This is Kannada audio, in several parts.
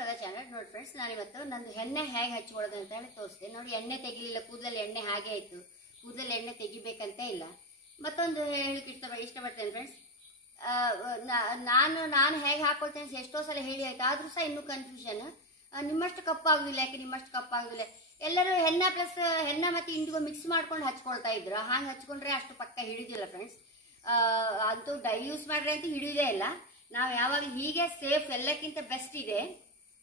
ರದಾ ಚಾನಲ್ ನೋಡಿ ಫ್ರೆಂಡ್ಸ್, ನಾನಿವತ್ತು ನಂದು ಎಣ್ಣೆ ಹೇಗೆ ಹಚ್ಕೊಳ್ಳೋದು ಅಂತ ಹೇಳಿ ತೋರಿಸ್ತೀನಿ. ನೋಡಿ, ಎಣ್ಣೆ ತೆಗಿಲಿಲ್ಲ, ಕೂದಲಲ್ಲಿ ಎಣ್ಣೆ ಹಾಗೆ ಆಯ್ತು. ಕೂದಲಲ್ಲಿ ಎಣ್ಣೆ ತೆಗಿಬೇಕಂತ ಇಲ್ಲ. ಮತ್ತೊಂದು ಹೇಳಿಕ್ಕೆ ಇಷ್ಟಪಡ್ತೇನೆ ಫ್ರೆಂಡ್ಸ್. ನಾನು ಹೇಗೆ ಹಾಕೊಳ್ತೇನೆ ಎಷ್ಟೋ ಸಲ ಹೇಳಿ ಆಯ್ತು, ಆದ್ರೂ ಸಹ ಇನ್ನೂ ಕನ್ಫ್ಯೂಷನ್. ನಿಮ್ಮಷ್ಟು ಕಪ್ಪಾಗುದಿಲ್ಲ, ಯಾಕೆ ನಿಮ್ಮಷ್ಟು ಕಪ್ಪಾಗುದಿಲ್ಲ. ಎಲ್ಲರೂ ಹೆನ್ನ ಪ್ಲಸ್ ಹೆನ್ನ ಮತ್ತೆ ಇಂಡಿಗೋ ಮಿಕ್ಸ್ ಮಾಡ್ಕೊಂಡು ಹಚ್ಕೊಳ್ತಾ ಇದ್ರು. ಹಾಗೆ ಹಚ್ಕೊಂಡ್ರೆ ಅಷ್ಟು ಪಕ್ಕ ಹಿಡಿದಿಲ್ಲ ಫ್ರೆಂಡ್ಸ್. ಅಂತೂ ಡೈ ಯೂಸ್ ಮಾಡ್ರೆ ಅಂತ ಹಿಡಿಯೋದೇ ಇಲ್ಲ. ನಾವು ಯಾವಾಗ ಹೀಗೆ ಸೇಫ್, ಎಲ್ಲಕ್ಕಿಂತ ಬೆಸ್ಟ್ ಇದೆ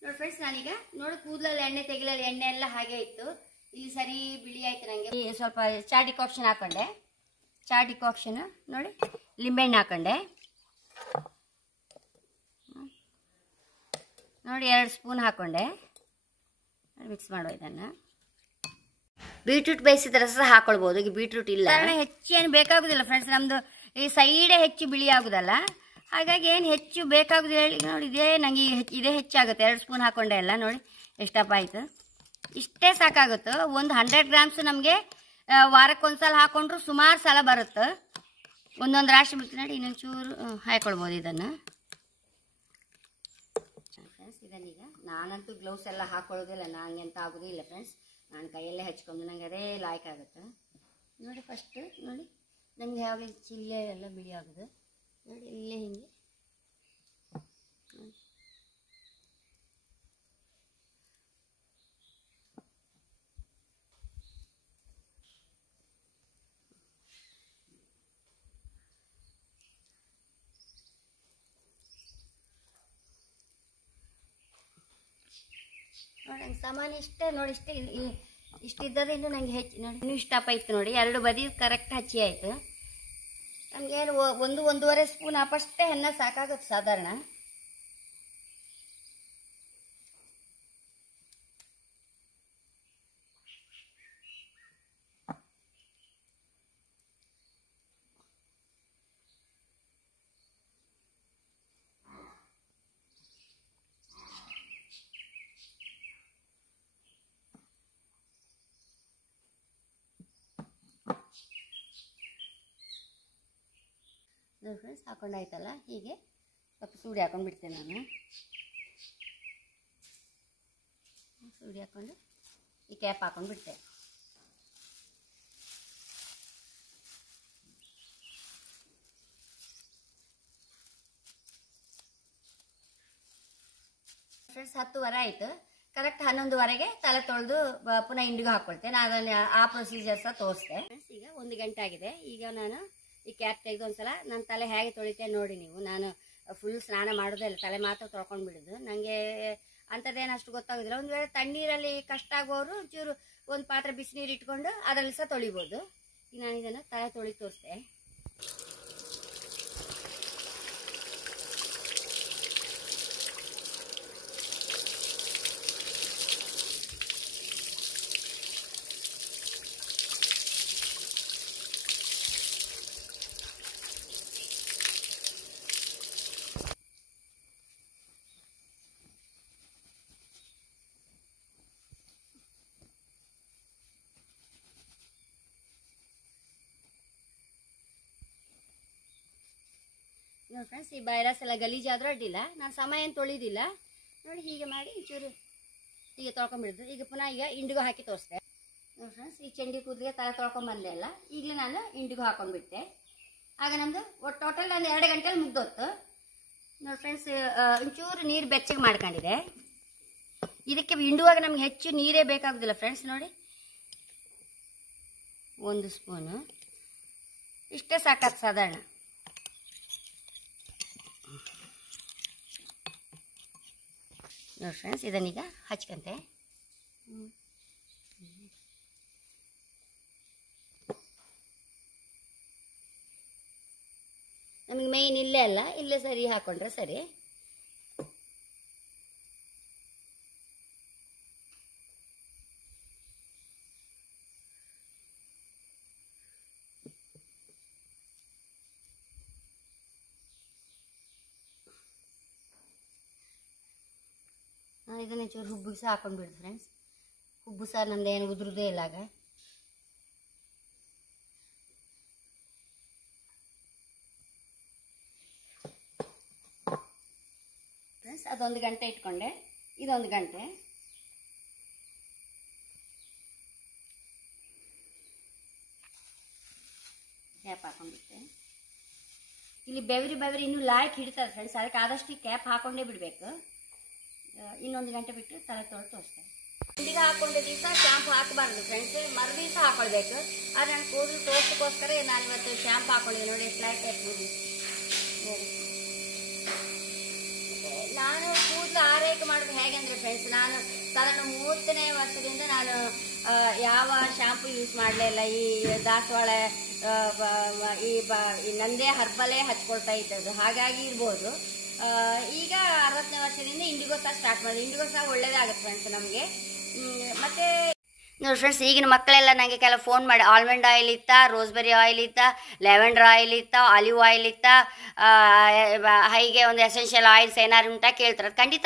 ನೋಡಿ ಫ್ರೆಂಡ್ಸ್. ನಾನೀಗ ನೋಡಿ ಕೂದಲಲ್ಲಿ ಎಣ್ಣೆ ತೆಗಿಲಲ್ಲಿ ಎಣ್ಣೆ ಎಲ್ಲ ಹಾಗೆ ಇತ್ತು, ಇಲ್ಲಿ ಸರಿ ಬಿಳಿ ಆಯ್ತು. ನನಗೆ ಸ್ವಲ್ಪ ಚಾ ಡಿಕಾಕ್ಷನ್ ಹಾಕೊಂಡೆ. ಚಾ ಡಿಕಾಕ್ಷನ್ ನೋಡಿ, ಲಿಂಬೆಹಣ್ಣು ಹಾಕೊಂಡೆ ನೋಡಿ, 2 ಸ್ಪೂನ್ ಹಾಕೊಂಡೆ. ಮಿಕ್ಸ್ ಮಾಡೋ ಇದನ್ನು. ಬೀಟ್ರೂಟ್ ಬೇಯಿಸಿದ ರಸ ಹಾಕೊಳ್ಬೋದು. ಈಗ ಬೀಟ್ರೂಟ್ ಇಲ್ಲ, ಹೆಚ್ಚೇನು ಬೇಕಾಗುದಿಲ್ಲ ಫ್ರೆಂಡ್ಸ್. ನಮ್ದು ಈ ಸೈಡೇ ಹೆಚ್ಚು ಬಿಳಿ ಆಗುದಲ್ಲ, ಹಾಗಾಗಿ ಏನು ಹೆಚ್ಚು ಬೇಕಾಗುದು ಹೇಳಿ ನೋಡಿ. ನಂಗೆ ಇದೇ ಹೆಚ್ಚಾಗುತ್ತೆ. 2 ಸ್ಪೂನ್ ಹಾಕೊಂಡೆ ಎಲ್ಲ ನೋಡಿ ಎಷ್ಟಪ್ಪ ಆಯ್ತು. ಇಷ್ಟೇ ಸಾಕಾಗುತ್ತೆ. ಒಂದು 100 ಗ್ರಾಮ್ಸ್ ನಮಗೆ ವಾರಕ್ಕೊಂದ್ಸಲ ಹಾಕೊಂಡ್ರು ಸುಮಾರು ಸಲ ಬರುತ್ತೆ. ಒಂದೊಂದು ರಾಶಿ ಬಿಡ್ತೀನಿ ನೋಡಿ. ಇನ್ನೊಂದು ಚೂರು ಹಾಕೊಳ್ಬೋದು ಇದನ್ನು. ಫ್ರೆಂಡ್ಸ್, ಇದನ್ನೀಗ ನಾನಂತೂ ಗ್ಲೌಸ್ ಎಲ್ಲ ಹಾಕೊಳ್ಳೋದಿಲ್ಲ, ನನಗೆ ಅಂತ ಆಗೋದೇ ಇಲ್ಲ ಫ್ರೆಂಡ್ಸ್. ನಾನು ಕೈಯಲ್ಲೇ ಹಚ್ಕೊಂಡು ನನಗೆ ಅದೇ ಲಾಯ್ಕ್ ಆಗುತ್ತೆ ನೋಡಿ. ಫಸ್ಟ್ ನೋಡಿ, ನನಗೆ ಯಾವಾಗಲೂ ಚಿಲ್ಲೆ ಎಲ್ಲ ಬಿಳಿ ಆಗೋದು ನೋಡಿ. ಇಲ್ಲೇ ಹಿಂಗೆ ನೋಡಿ. ನಂಗೆ ಸಾಮಾನ್ಯ ಇಷ್ಟೇ ನೋಡಿ. ಇಷ್ಟಿದ್ದದ್ದು ಇನ್ನು ನನಗೆ ಹೆಚ್ಚು ನೋಡಿ, ಇನ್ನೂ ಇಷ್ಟಪ್ಪ ಇತ್ತು ನೋಡಿ. 2 ಬದಿ ಕರೆಕ್ಟ್ ಹಚ್ಚಿ ಆಯಿತು. ನಮಗೇನು 1-1.5 ಸ್ಪೂನ್ ಹಾಪಷ್ಟೇ ಅನ್ನ ಸಾಕಾಗುತ್ತೆ ಸಾಧಾರಣ. ನೋಡಿ ಫ್ರೆಂಡ್ಸ್, ಹಾಕೊಂಡಾಯ್ತಲ್ಲ. ಹೀಗೆ ಸ್ವಲ್ಪ ಸೂಡಿ ಹಾಕೊಂಡು ಬಿಡ್ತೇನೆ ನಾನು. ಸೂಡಿ ಹಾಕೊಂಡು ಈ ಕ್ಯಾಪ್ ಹಾಕೊಂಡು ಬಿಡ್ತೆ. ಫ್ರೆಂಡ್ಸ್, 10:15 ಆಯಿತು. ಕರೆಕ್ಟ್ 11:15ಗೆ ತಲೆ ತೊಳೆದು ಪುನಃ ಇಂಡಿಗೋ ಹಾಕ್ಕೊಳ್ತೇನೆ. ನಾನು ಅದನ್ನು ಆ ಪ್ರೊಸೀಜರ್ ಸಹ ತೋರಿಸ್ತೆ. ಫ್ರೆಂಡ್ಸ್, ಈಗ 1 ಗಂಟೆ ಆಗಿದೆ. ಈಗ ನಾನು ಈ ಕ್ಯಾಪ್ ತೆಗೆದು ಒಂದ್ಸಲ ನನ್ನ ತಲೆ ಹೇಗೆ ತೊಳಿತೇನೆ ನೋಡಿ ನೀವು. ನಾನು ಫುಲ್ ಸ್ನಾನ ಮಾಡೋದೇ ಇಲ್ಲ, ತಲೆ ಮಾತ್ರ ತೊಳ್ಕೊಂಡು ಬಿಡೋದು. ನನಗೆ ಅಂಥದ್ದೇನು ಅಷ್ಟು ಗೊತ್ತಾಗೋದಿಲ್ಲ. ಒಂದು ವೇಳೆ ತಣ್ಣೀರಲ್ಲಿ ಕಷ್ಟ ಆಗೋರು ಒಂಚೂರು ಒಂದು ಪಾತ್ರೆ ಬಿಸಿನೀರು ಇಟ್ಕೊಂಡು ಅದರಲ್ಲಿ ಸಹ ತೊಳಿಬೋದು. ಈಗ ನಾನು ಇದನ್ನು ತಲೆ ತೊಳಿ ತೋರಿಸ್ತೆ. ನೋಡಿ ಫ್ರೆಂಡ್ಸ್, ಈ ವೈರಸ್ ಎಲ್ಲ ಗಲೀಜಾದ್ರೂ ಅಡ್ಡಿಲ್ಲ. ನಾನು ಸಮಯ ಏನು ತೊಳಿದಿಲ್ಲ ನೋಡಿ. ಹೀಗೆ ಮಾಡಿ ಒಂಚೂರು ಹೀಗೆ ತೊಳ್ಕೊಂಡ್ಬಿಡ್ದು. ಈಗ ಪುನಃ ಇಂಡಿಗೋ ಹಾಕಿ ತೋರಿಸ್ದೆ ನೋಡಿ ಫ್ರೆಂಡ್ಸ್. ಈ ಚೆಂಡಿ ಕೂದಲಿಗೆ ತಲೆ ತೊಳ್ಕೊಂಬಂದೆ ಅಲ್ಲ, ಈಗಲೇ ನಾನು ಇಂಡಿಗೋ ಹಾಕೊಂಡ್ಬಿಟ್ಟೆ. ಆಗ ನಮ್ಮದು ಟೋಟಲ್ ಒಂದು 2 ಗಂಟೆಲಿ ಮುಗ್ದೊತ್ತು ನೋಡಿ ಫ್ರೆಂಡ್ಸ್. ಒಂಚೂರು ನೀರು ಬೆಚ್ಚಗೆ ಮಾಡ್ಕೊಂಡಿದೆ. ಇದಕ್ಕೆ ಹಿಂಡುವಾಗ ನಮ್ಗೆ ಹೆಚ್ಚು ನೀರೇ ಬೇಕಾಗೋದಿಲ್ಲ ಫ್ರೆಂಡ್ಸ್. ನೋಡಿ, 1 ಸ್ಪೂನು ಇಷ್ಟೇ ಸಾಕಾಗ್ತದೆ ಸಾಧಾರಣ. ನೋಡಿ ಫ್ರೆಂಡ್ಸ್, ಇದನ್ನೀಗ ಹಚ್ಕಂತೆ. ನಮಗೆ ಮೇಯ್ನ್ ಇಲ್ಲೇ ಅಲ್ಲ, ಇಲ್ಲೇ ಸರಿ ಹಾಕೊಂಡ್ರೆ ಸರಿ. ನಾನು ಇದನ್ನ ಚೂರು ಹುಬ್ಬಿಗೆ ಸಹ ಹಾಕೊಂಡು ಬಿಡ್ದು ಫ್ರೆಂಡ್ಸ್. ಹುಬ್ಬು ಸಹ ನಂದೇನು ಉದುರುದೇ ಇಲ್ಲ ಆಗ. ಫ್ರೆಂಡ್ಸ್, ಅದೊಂದು ಗಂಟೆ ಇಟ್ಕೊಂಡೆ. ಇದೊಂದು ಗಂಟೆ. ಕ್ಯಾಪ್ ಹಾಕೊಂಡ್ಬಿಟ್ಟೆ. ಇಲ್ಲಿ ಬೆವರಿ ಇನ್ನೂ ಲಾಯ್ಕ್ ಹಿಡಿತದೆ ಫ್ರೆಂಡ್ಸ್, ಅದಕ್ಕೆ ಆದಷ್ಟು ಕ್ಯಾಪ್ ಹಾಕೊಂಡೇ ಬಿಡಬೇಕು. ಇನ್ನೊಂದು ಗಂಟೆ ಬಿಟ್ಟು ತಲೆ ತೊಳೆದು ತೋರಿಸ್ತೇನೆ. ಇಂಡಿಗೆ ಹಾಕೊಂಡ ದಿವಸ ಶಾಂಪು ಹಾಕಬಾರ್ದು ಫ್ರೆಂಡ್ಸ್, ಮರು ದಿವಸ ಹಾಕೊಳ್ಬೇಕು. ಆದರೆ ನಾನು ಕೂದಲು ತೋರ್ಸೋಕ್ಕೋಸ್ಕರ ನಾನು ಇವತ್ತು ಶಾಂಪು ಹಾಕೊಂಡಿದ್ದೆ. ನೋಡಿ ಎಷ್ಟು ಲೈಟ್ ಆಯ್ತು ಕೂದಲು. ನಾನು ಕೂದಲು ಆರೈಕೆ ಮಾಡೋದು ಹೇಗೆಂದ್ರೆ ಫ್ರೆಂಡ್ಸ್, ನಾನು ಸಾಧಾರಣ 30ನೇ ವರ್ಷದಿಂದ ನಾನು ಯಾವ ಶಾಂಪು ಯೂಸ್ ಮಾಡಲೇ ಇಲ್ಲ. ಈ ದಾಸವಾಳ ಈ ನಂದೇ ಹರ್ಬಲೇ ಹಚ್ಕೊಳ್ತಾ ಇದ್ದದ್ದು, ಹಾಗಾಗಿ ಇರ್ಬೋದು. ಈಗ 60ನೇ ವರ್ಷದಿಂದ ಇಂಡಿಗೋ ಸಹ ಸ್ಟಾರ್ಟ್ ಮಾಡಿದೆ. ಇಂಡಿಗೋ ಸಹ ಒಳ್ಳೇದಾಗುತ್ತೆ ಫ್ರೆಂಡ್ಸ್ ನಮಗೆ. ಮತ್ತೆ ನೋಡಿ ಫ್ರೆಂಡ್ಸ್, ಈಗಿನ ಮಕ್ಕಳೆಲ್ಲ ನನಗೆ ಕೆಲವು ಫೋನ್ ಮಾಡಿ ಆಲ್ಮಂಡ್ ಆಯಿಲ್ ಇತ್ತಾ, ರೋಸ್ಬೆರಿ ಆಯಿಲ್ ಇತ್ತಾ, ಲ್ಯಾವೆಂಡರ್ ಆಯಿಲ್ ಇತ್ತಾ, ಆಲಿವ್ ಆಯಿಲ್ ಇತ್ತಾ, ಹೀಗೆ ಒಂದು ಎಸೆನ್ಷಿಯಲ್ ಆಯಿಲ್ಸ್ ಏನಾದ್ರು ಉಂಟಾ ಕೇಳ್ತಾರೆ. ಖಂಡಿತ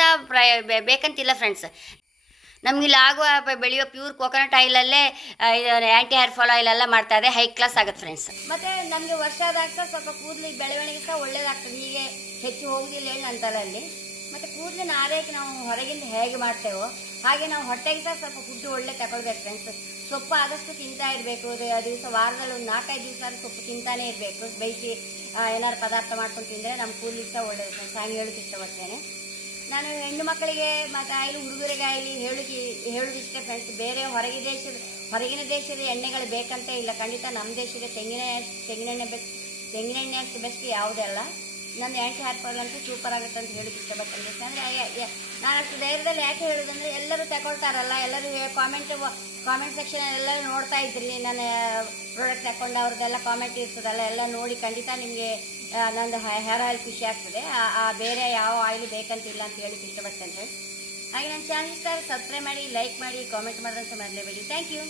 ಬೇಕಂತಿಲ್ಲ ಫ್ರೆಂಡ್ಸ್. ನಮಗಿಲ್ಲಿ ಆಗುವ ಬೆಳೆಯೋ ಪ್ಯೂರ್ ಕೋಕೋನಟ್ ಆಯಿಲಲ್ಲೇ ಆ್ಯಂಟಿ ಹೇರ್ ಫಾಲ್ ಆಯಿಲ್ ಎಲ್ಲ ಮಾಡ್ತಾ ಇದೆ, ಹೈ ಕ್ಲಾಸ್ ಆಗುತ್ತೆ ಫ್ರೆಂಡ್ಸ್. ಮತ್ತು ನಮಗೆ ವರ್ಷ ಆದಾಗ ಸ್ವಲ್ಪ ಕೂದಲು ಬೆಳವಣಿಗೆ ಸಹ ಒಳ್ಳೇದಾಗ್ತದೆ. ಹೀಗೆ ಹೆಚ್ಚು ಹೋಗುದಿಲ್ಲ ಏನು ನನ್ನ ತಲೆಯಲ್ಲಿ. ಮತ್ತು ಕೂದಲಿನ ಆರೈಕೆ ನಾವು ಹೊರಗಿಂದ ಹೇಗೆ ಮಾಡ್ತೇವೋ ಹಾಗೆ ನಾವು ಹೊಟ್ಟೆಗೆ ಸಹ ಸ್ವಲ್ಪ ಫುಡ್ ಒಳ್ಳೆ ತಗೊಳ್ಬೇಕು ಫ್ರೆಂಡ್ಸ್. ಸೊಪ್ಪು ಆದಷ್ಟು ತಿಂತಾ ಇರಬೇಕು. ದಿವಸ ವಾರದಲ್ಲಿ ಒಂದು 4-5 ದಿವಸ ಸೊಪ್ಪು ತಿಂತಾನೆ ಇರಬೇಕು. ಬೇಯಿಸಿ ಏನಾದ್ರು ಪದಾರ್ಥ ಮಾಡ್ಕೊಂಡು ತಿಂದರೆ ನಮ್ಮ ಕೂದಲಿಗೆ ಸಹ ಒಳ್ಳೇದು ಫ್ರೆಂಡ್ಸ್. ಹಾಗೆ ಹೇಳೋದು ಇಷ್ಟಪಡ್ತೇನೆ ನಾನು. ಹೆಣ್ಣು ಮಕ್ಕಳಿಗೆ ಮತ್ತು ಆಯಿಲು ಹುಡುಗರಿಗೆ ಆಯಿಲಿ ಹೇಳೋದಿಷ್ಟೇ ಫ್ರೆಂಡ್ಸ್. ಬೇರೆ ಹೊರಗಿನ ದೇಶದ ಎಣ್ಣೆಗಳು ಬೇಕಂತ ಇಲ್ಲ. ಖಂಡಿತ ನಮ್ಮ ದೇಶದ ತೆಂಗಿನೆಣ್ಣೆ ಅಷ್ಟು ಬೆಸ್ಟ್ ಯಾವುದೇ ಅಲ್ಲ. ನನ್ನ ಆ್ಯಂಟಿ ಹೇರ್ ಫಾಲ್ ಅಂತೂ ಸೂಪರ್ ಆಗುತ್ತೆ ಅಂತ ಹೇಳೋಕೆ ಇಷ್ಟಪಡ್ತೇನೆ. ಯಾಕಂದರೆ ನಾನು ಅಷ್ಟು ಧೈರ್ಯದಲ್ಲಿ ಯಾಕೆ ಹೇಳೋದಂದರೆ, ಎಲ್ಲರೂ ತಗೊಳ್ತಾರಲ್ಲ, ಎಲ್ಲರೂ ಕಾಮೆಂಟ್ ಸೆಕ್ಷನ್ ಎಲ್ಲರೂ ನೋಡ್ತಾ ಇದ್ರಿ. ನನ್ನ ಪ್ರಾಡಕ್ಟ್ ತಗೊಂಡು ಅವ್ರದ್ದೆಲ್ಲ ಕಾಮೆಂಟ್ ಇರ್ತದಲ್ಲ, ಎಲ್ಲ ನೋಡಿ ಖಂಡಿತ ನಿಮಗೆ ನಂದು ಹೇರ್ ಆಯಿಲ್ ಖುಷಿ ಆಗ್ತದೆ. ಬೇರೆ ಯಾವ ಆಯಿಲ್ ಬೇಕಂತಿಲ್ಲ ಅಂತ ಹೇಳೋಕೆ ಇಷ್ಟಪಡ್ತೇನೆ. ಹಾಗೆ ನನ್ನ ಚಾನಲ್ ಇಷ್ಟ ಸಬ್ಸ್ಕ್ರೈಬ್ ಮಾಡಿ, ಲೈಕ್ ಮಾಡಿ, ಕಾಮೆಂಟ್ ಮಾಡೋದಂತ ಮರಲೇಬೇಡಿ. Thank you.